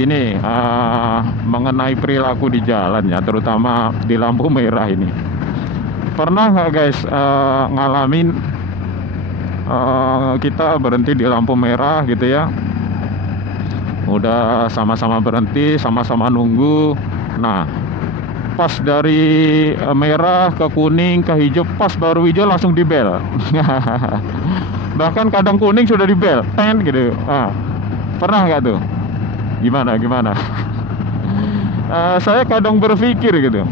gini, mengenai perilaku di jalan ya, terutama di lampu merah ini. Pernah nggak guys ngalamin kita berhenti di lampu merah gitu ya, udah sama-sama berhenti, sama-sama nunggu. Nah, pas dari merah ke kuning ke hijau, pas baru hijau langsung dibel. Bahkan kadang kuning sudah dibel, ten gitu. Pernah nggak tuh? Gimana? Saya kadang berpikir gitu.